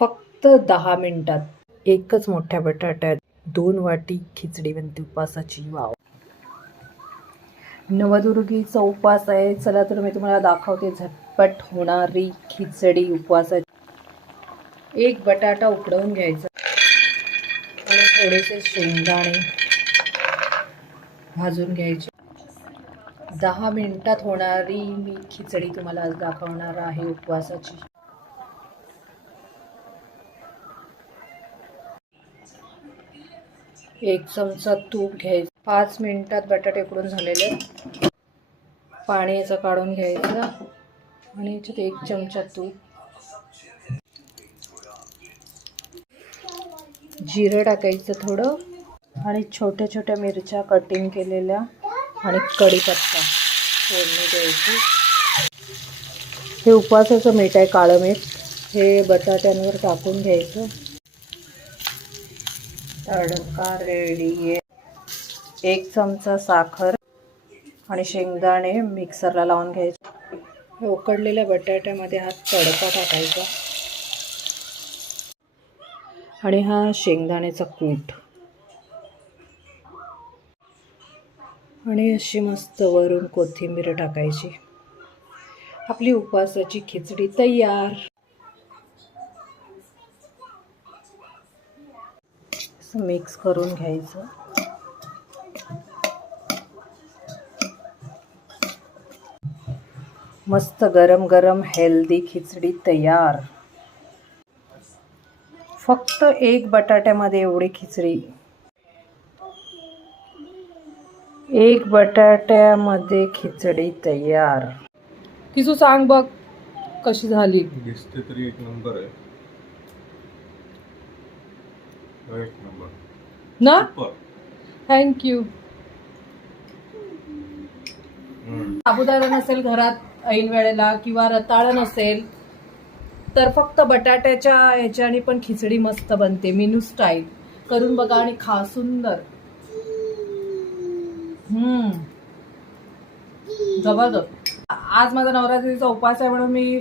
फक्त दहा मिनिटात एकच मोठ्या बटाट्यात दोन वाटी खिचडी बनते उपासाची वाव. नवदुर्गीचा उपवास आहे. चला तर मी तुम्हाला दाखवते झटपट होणारी खिचडी उपवासाची. एक बटाटा उकडवून घ्यायचा. आणि थोडेसे शेंगदाणे भाजून घ्यायचे. दहा मिनिटात होणारी मी खिचडी तुम्हाला आज दाखवणार आहे उपवासाची. एक चमचा तूप घ्यायचं. पाच मिनटात बटाटे उकडून झालेले? पाणी याचं काढून घ्यायचं. आणि याच्यात एक चमचा तूप. जिरं टाकायचं थोडं. आणि छोट्या छोट्या मिरच्या कटिंग केलेल्या. आणि कढीपत्ता फोडणी द्यायची. हे उपवासाचं मीठ आहे काळं मीठ. हे बटाट्यांवर टाकून घ्यायचं. तडका रेडी आहे. एक चमचा साखर आणि शेंगदाणे मिक्सरला लावून घ्यायचे. हे उकडलेल्या बटाट्यामध्ये हा तडका टाकायचा. आणि हा शेंगदाण्याचा कूट. आणि अशी मस्त वरून कोथिंबीर टाकायची. आपली उपवासाची खिचडी तयार. असं मिक्स करून घ्यायचं. मस्त गरम गरम हेल्दी खिचडी तयार. फक्त एक बटाट्यामध्ये एवढी खिचडी. एक बटाट्यामध्ये खिचडी तयार. किसू सांग बघ कशी झाली. दिसते तरी एक नंबर आहे हो, एक नंबर ना? थँक्यू. साबुदाणा नसेल घरात ऐन वेळेला किंवा रताळ नसेल तर फक्त बटाट्याच्या ह्याच्याने पण खिचडी मस्त बनते मेनू स्टाईल. करून बघा आणि खा सुंदर. हम्म. जबरदस्त. आज माझा नवरात्रीचा उपवास आहे म्हणून मी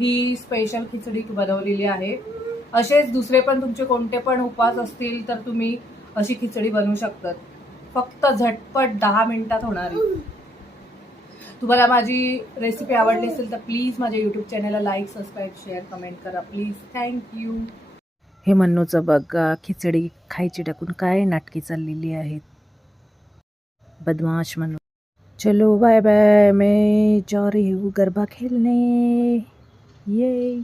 ही स्पेशल खिचडी बनवलेली आहे. असेच दुसरे पण तुमचे कोणते पण उपवास असतील तर तुम्ही अशी खिचडी बनवू शकतात. फक्त झटपट दहा मिनिटात होणारी तुम्हाला माझी रेसिपी आवडली असेल तर प्लीज माझ्या यूट्यूब चॅनलला लाईक सबस्क्राईब शेअर कमेंट करा. प्लीज थँक्यू हे मन्नूचं बघा खिचडी खायची टाकून काय नाटकी चाललेली आहेत. बदमाश मन्नू. चलो बाय बाय मैं जा रही हूँ गरबा खेलने. ये